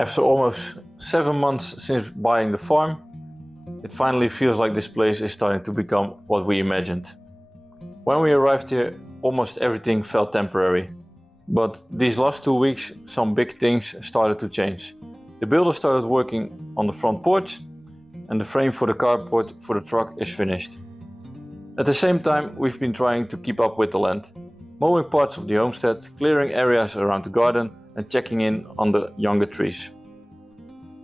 After almost 7 months since buying the farm, it finally feels like this place is starting to become what we imagined. When we arrived here, almost everything felt temporary. But these last 2 weeks, some big things started to change. The builder started working on the front porch, and the frame for the carport for the truck is finished. At the same time, we've been trying to keep up with the land, mowing parts of the homestead, clearing areas around the garden, and checking in on the younger trees.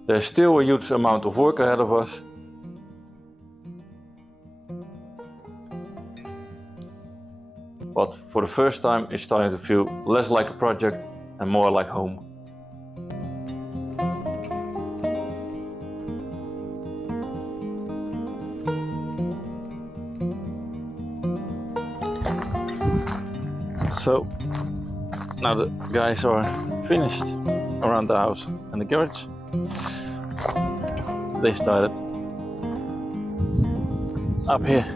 There's still a huge amount of work ahead of us. But for the first time, it's starting to feel less like a project and more like home. So now the guys are finished around the house and the garage. They started up here.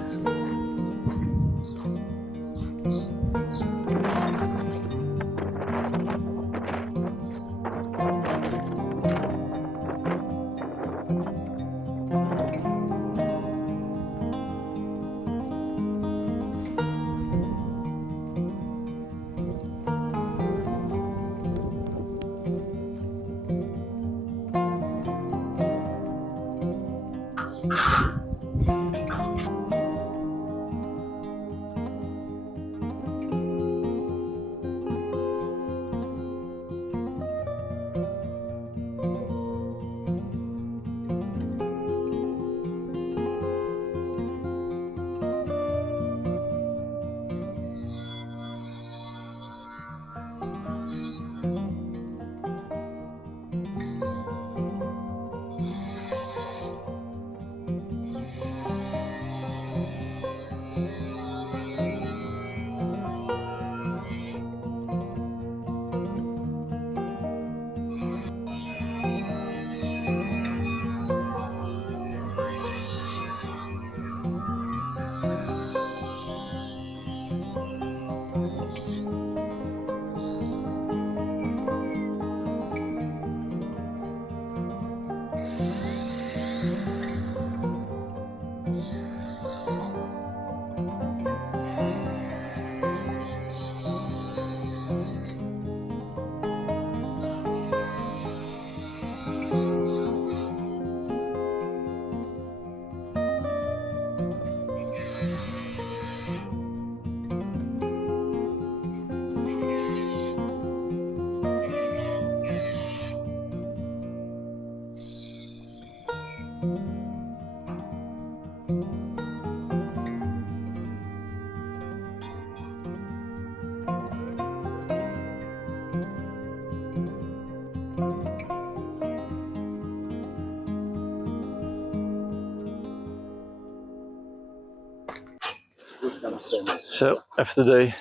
So after they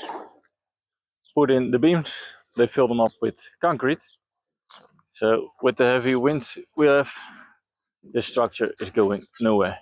put in the beams, they fill them up with concrete. So with the heavy winds we have, this structure is going nowhere.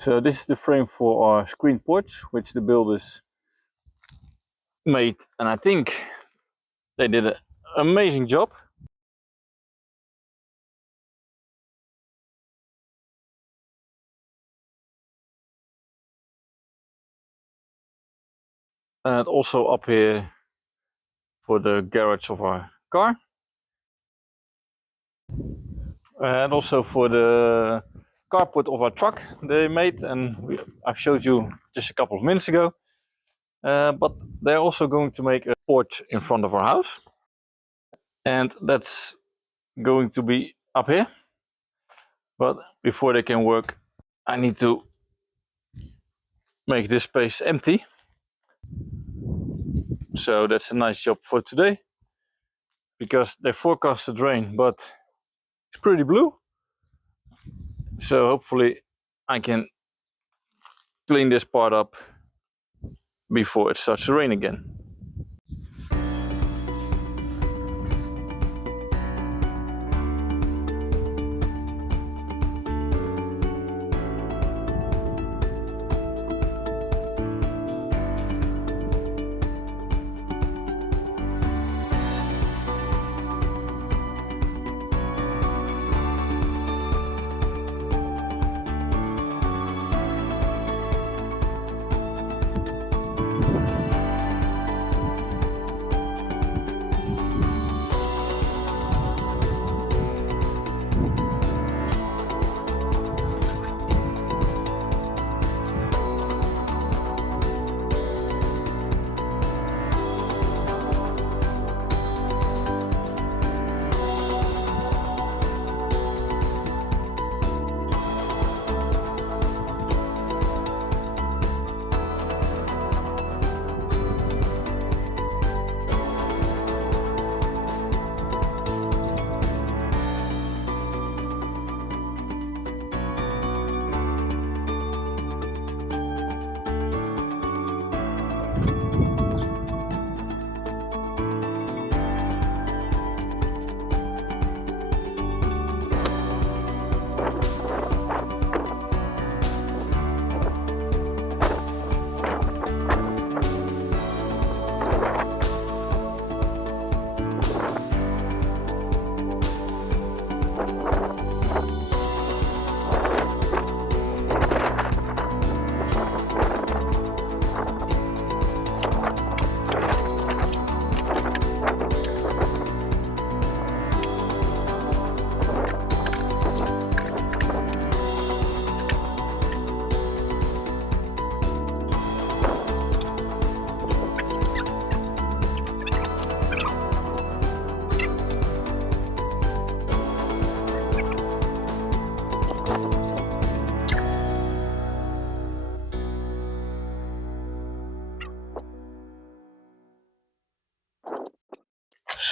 So this is the frame for our screen porch, which the builders made, and I think they did an amazing job. And also up here for the garage of our car. And also for the carport of our truck they made, and I showed you just a couple of minutes ago. But they're also going to make a porch in front of our house. And that's going to be up here. But before they can work, I need to make this space empty. So that's a nice job for today, because they forecasted rain, but it's pretty blue. So hopefully I can clean this part up before it starts to rain again.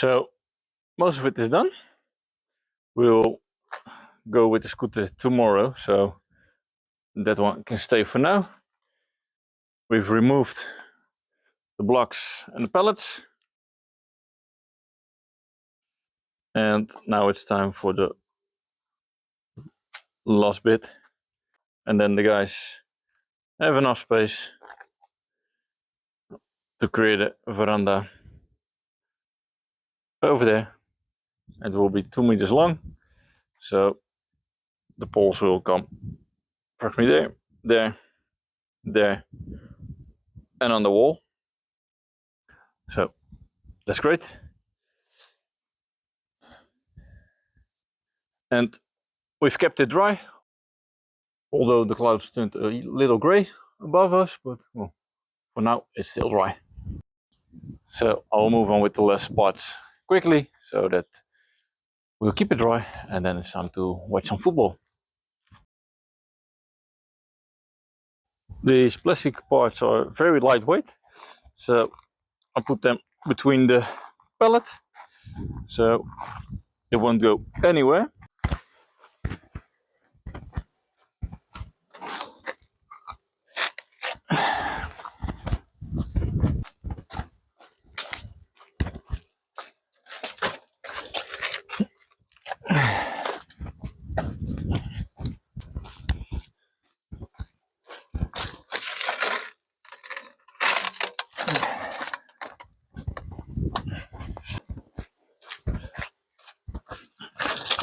So most of it is done. We'll go with the scooter tomorrow, so that one can stay for now. We've removed the blocks and the pallets, and now it's time for the last bit, and then the guys have enough space to create a veranda over there. It will be 2 meters long, so the poles will come approximately there, and on the wall. So that's great. And we've kept it dry, although the clouds turned a little gray above us, but well, for now it's still dry. So I'll move on with the last parts quickly so that we'll keep it dry, and then it's time to watch some football. These plastic parts are very lightweight, so I put them between the pallet so it won't go anywhere.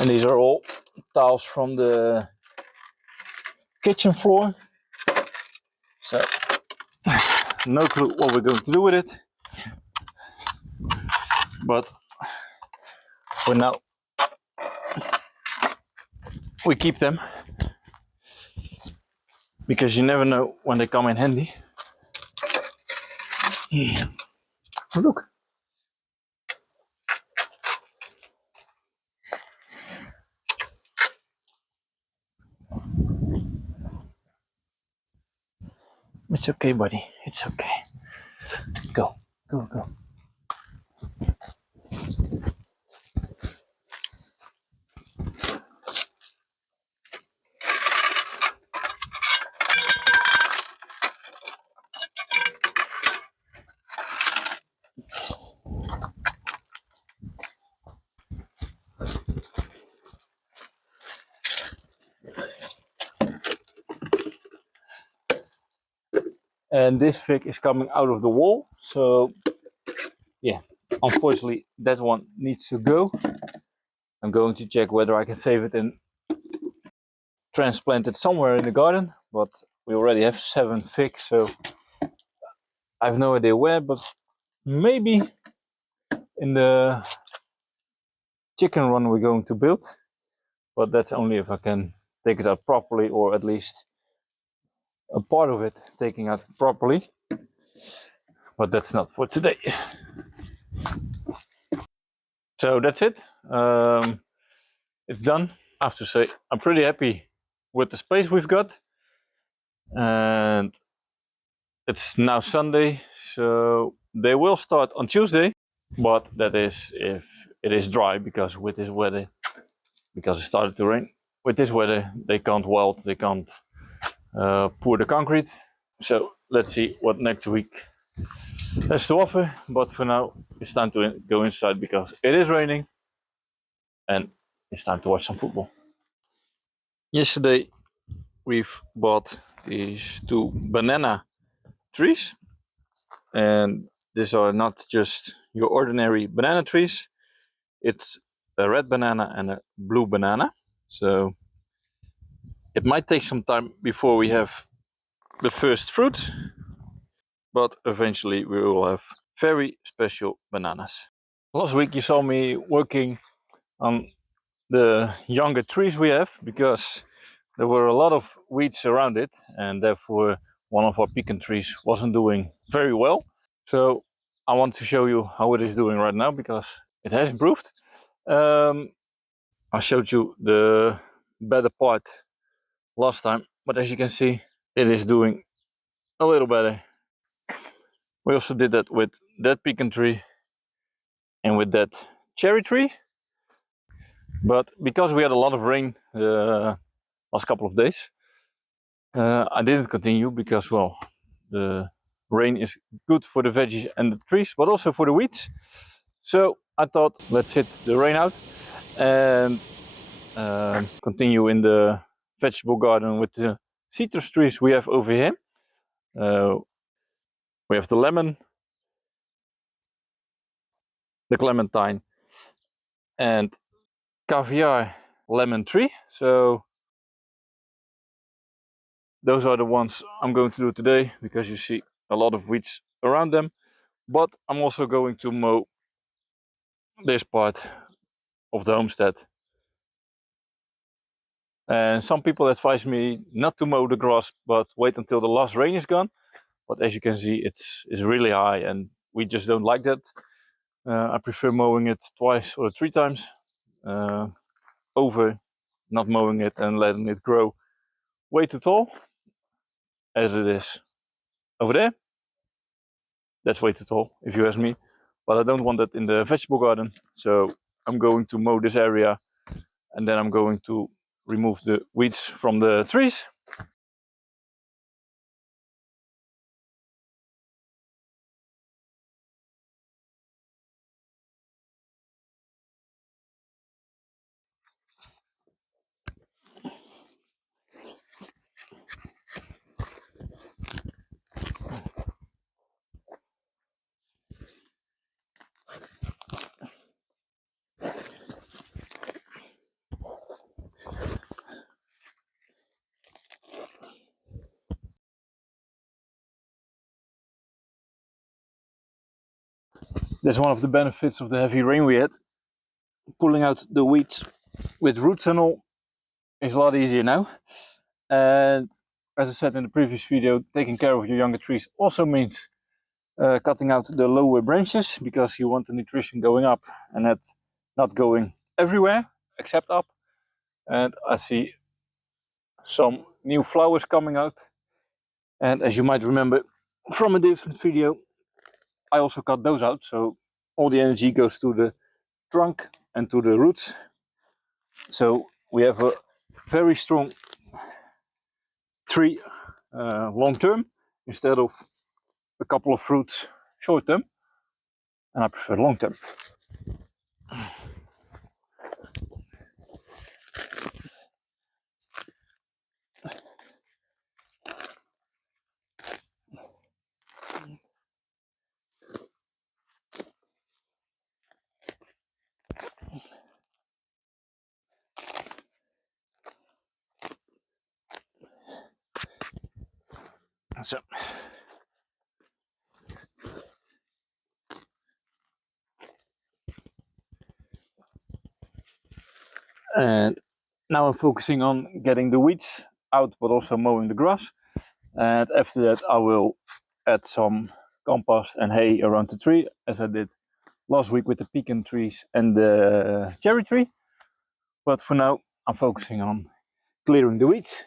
And these are all tiles from the kitchen floor. So no clue what we're going to do with it, but for now we keep them because you never know when they come in handy. Oh, look. It's okay, buddy. It's okay. Go, go, go. And this fig is coming out of the wall, so yeah, unfortunately that one needs to go. I'm going to check whether I can save it and transplant it somewhere in the garden, but we already have 7 figs, so I have no idea where, but maybe in the chicken run we're going to build, but that's only if I can take it out properly, or at least a part of it taking out properly, but that's not for today. So that's it. It's done. I have to say I'm pretty happy with the space we've got, and it's now Sunday, so they will start on Tuesday, but that is if it is dry, because with this weather, because it started to rain, with this weather they can't weld, they can't pour the concrete. So let's see what next week has to offer, but for now it's time to go inside because it is raining and it's time to watch some football. Yesterday we've bought these 2 banana trees, and these are not just your ordinary banana trees. It's a red banana and a blue banana, so it might take some time before we have the first fruit, but eventually we will have very special bananas. Last week you saw me working on the younger trees we have, because there were a lot of weeds around it, and therefore one of our pecan trees wasn't doing very well. So I want to show you how it is doing right now, because it has improved. I showed you the better part last time, but as you can see, it is doing a little better. We also did that with that pecan tree and with that cherry tree, but because we had a lot of rain the last couple of days, I didn't continue, because well, the rain is good for the veggies and the trees, but also for the weeds. So I thought, let's sit the rain out and continue in the vegetable garden with the citrus trees we have over here. We have the lemon, the clementine, and caviar lemon tree. So those are the ones I'm going to do today, because you see a lot of weeds around them. But I'm also going to mow this part of the homestead. And some people advise me not to mow the grass, but wait until the last rain is gone. But as you can see, it's really high, and we just don't like that. I prefer mowing it 2 or 3 times over not mowing it and letting it grow way too tall, as it is over there. That's way too tall, if you ask me. But I don't want that in the vegetable garden, so I'm going to mow this area, and then I'm going to remove the weeds from the trees. That's one of the benefits of the heavy rain we had. Pulling out the weeds with roots and all is a lot easier now. And as I said in the previous video, taking care of your younger trees also means cutting out the lower branches, because you want the nutrition going up and not going everywhere except up. And I see some new flowers coming out. And as you might remember from a different video, I also cut those out. So all the energy goes to the trunk and to the roots. So we have a very strong tree long term instead of a couple of fruits short term. And I prefer long term. So and now I'm focusing on getting the weeds out, but also mowing the grass. And after that I will add some compost and hay around the tree, as I did last week with the pecan trees and the cherry tree. But for now I'm focusing on clearing the weeds.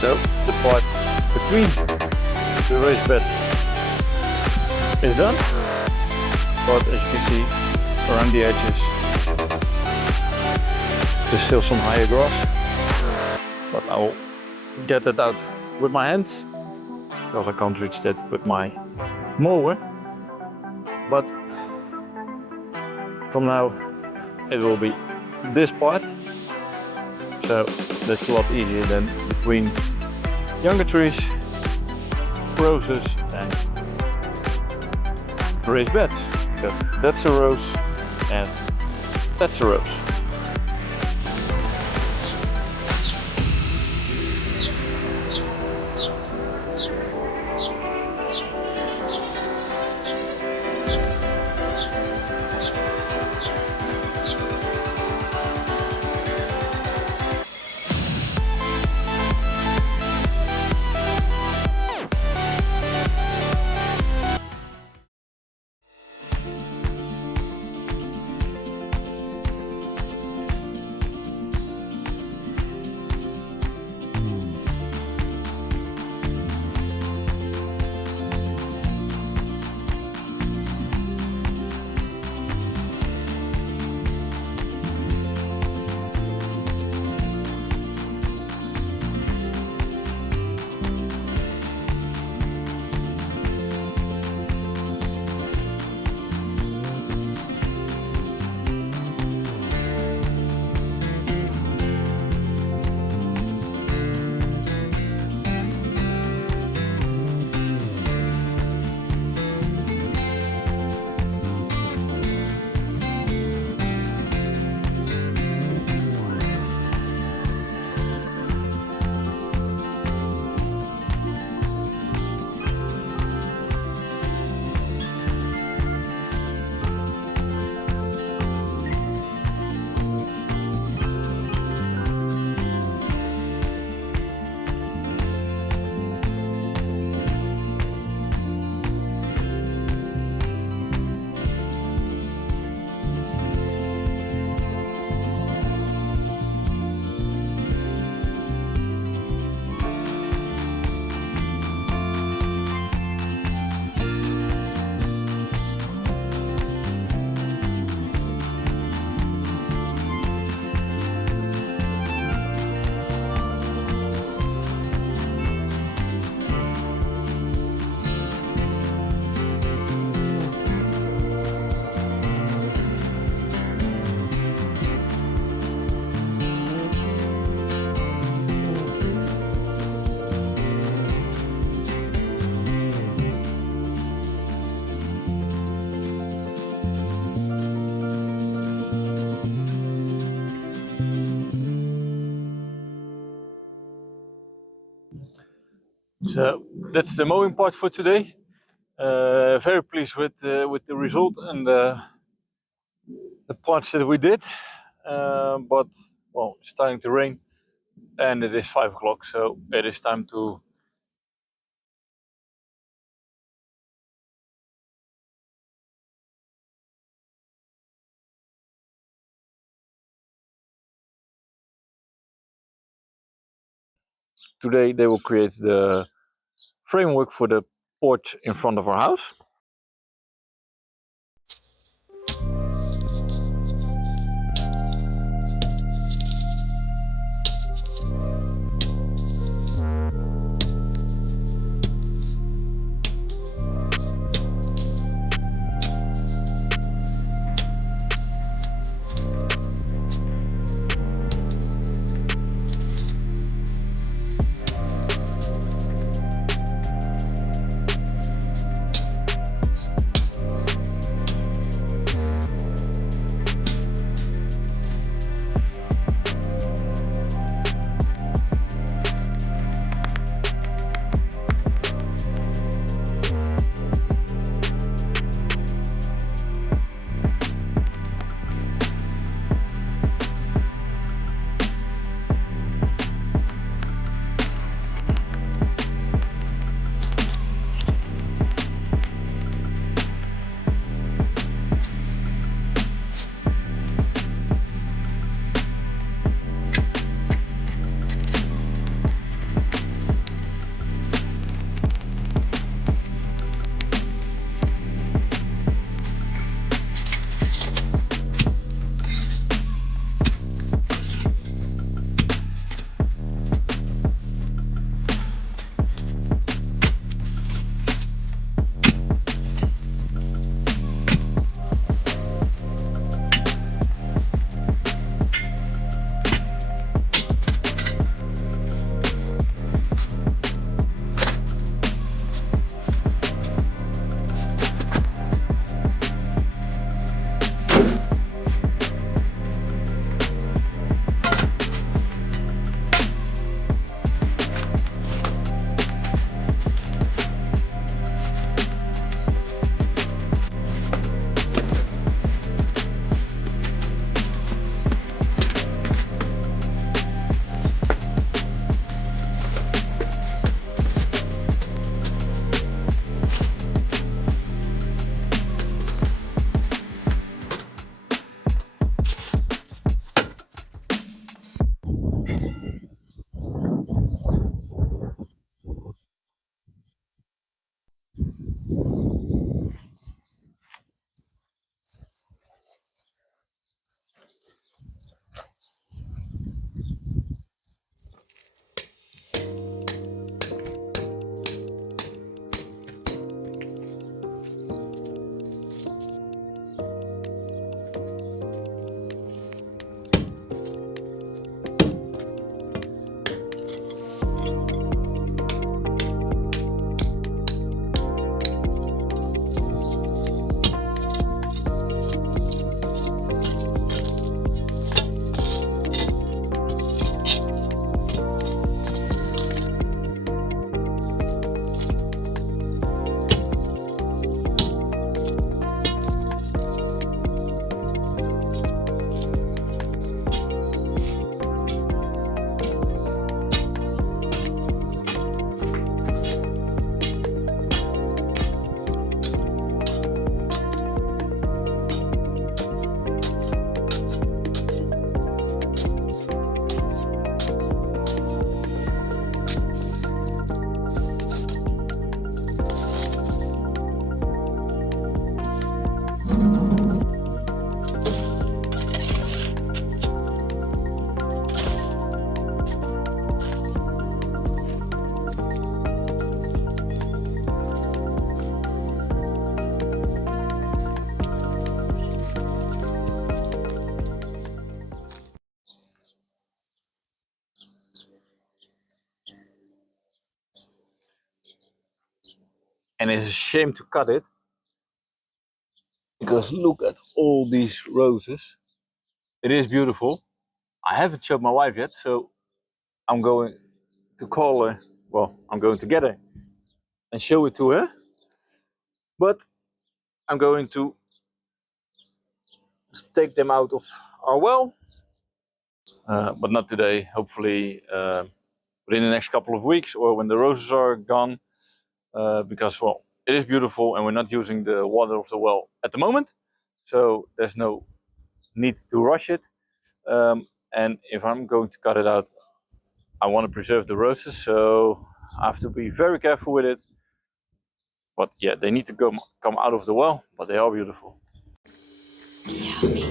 So the part between the raised beds is done, but as you can see around the edges there's still some higher grass, but I will get that out with my hands because I can't reach that with my mower. But from now it will be this part, so that's a lot easier than between younger trees, roses and raised beds, because that's a rose and that's a rose. So that's the mowing part for today. Very pleased with the result and the parts that we did. But well, it's starting to rain, and it is 5 o'clock, so it is time to. Today they will create the framework for the porch in front of our house. And it's a shame to cut it, because look at all these roses. It is beautiful. I haven't showed my wife yet, so I'm going to call her. Well, I'm going to get her and show it to her. But I'm going to take them out of our well, but not today. Hopefully within the next couple of weeks, or when the roses are gone, because well, it is beautiful and we're not using the water of the well at the moment, so there's no need to rush it. And if I'm going to cut it out, I want to preserve the roses, so I have to be very careful with it. But yeah, they need to come out of the well, but they are beautiful. Yummy.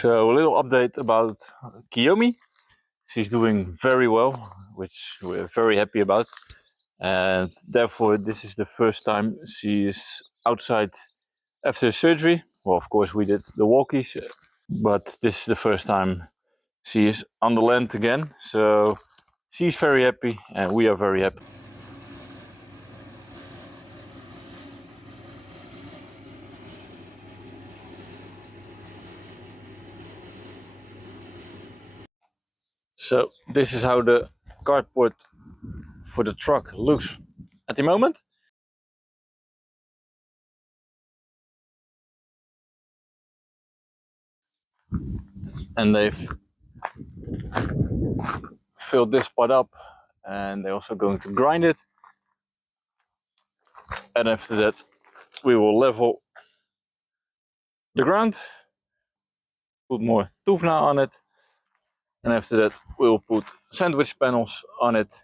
So a little update about Kiyomi. She's doing very well, which we're very happy about. And therefore, this is the first time she is outside after surgery. Well, of course, we did the walkies, but this is the first time she is on the land again. So she's very happy, and we are very happy. So this is how the carport for the truck looks at the moment. And they've filled this part up, and they're also going to grind it. And after that, we will level the ground, put more tuvna on it, and after that, we will put sandwich panels on it.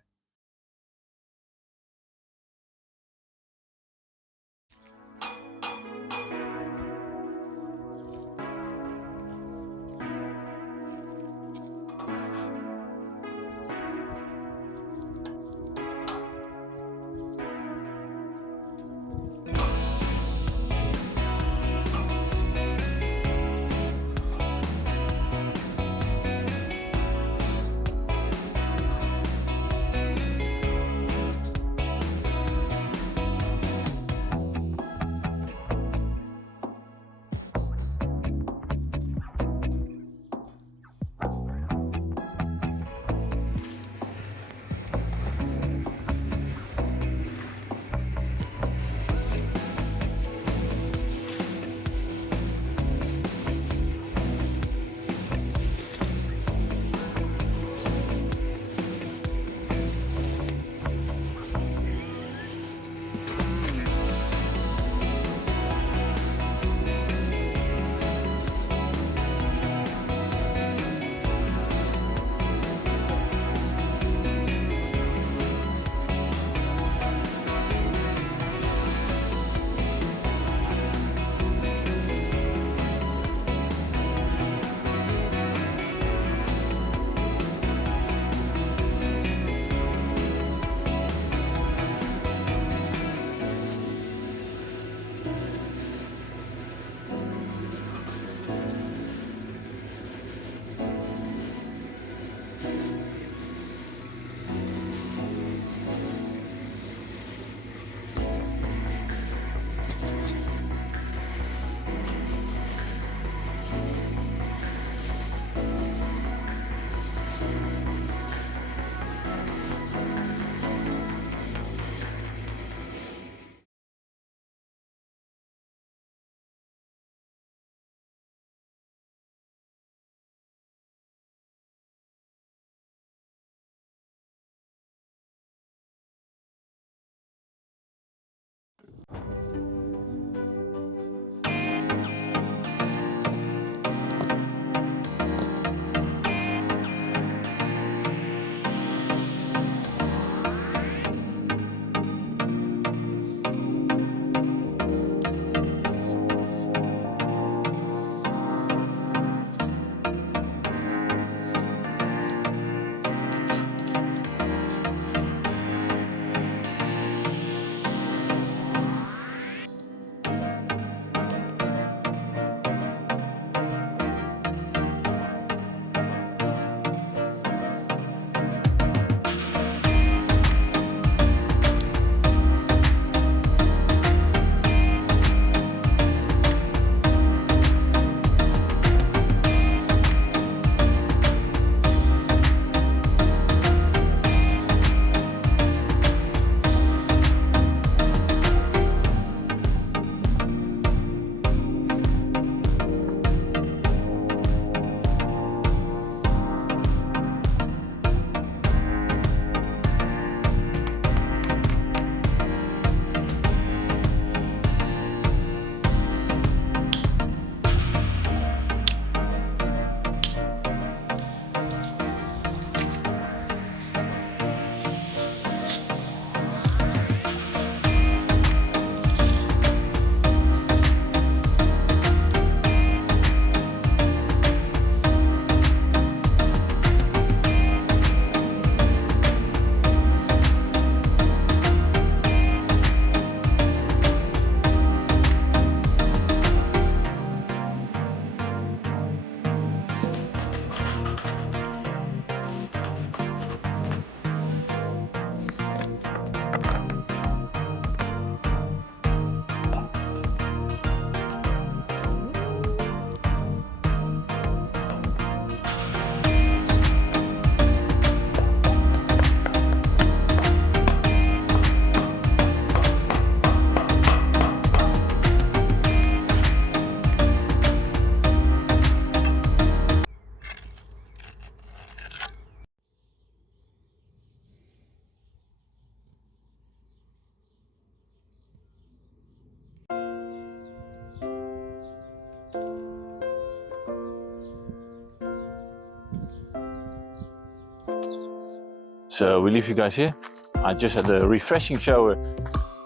So we leave you guys here. I just had a refreshing shower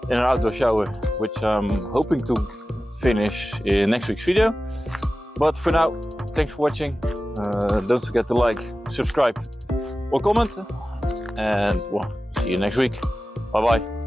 in an outdoor shower, which I'm hoping to finish in next week's video. But for now, thanks for watching. Don't forget to like, subscribe or comment, and well, see you next week. Bye bye.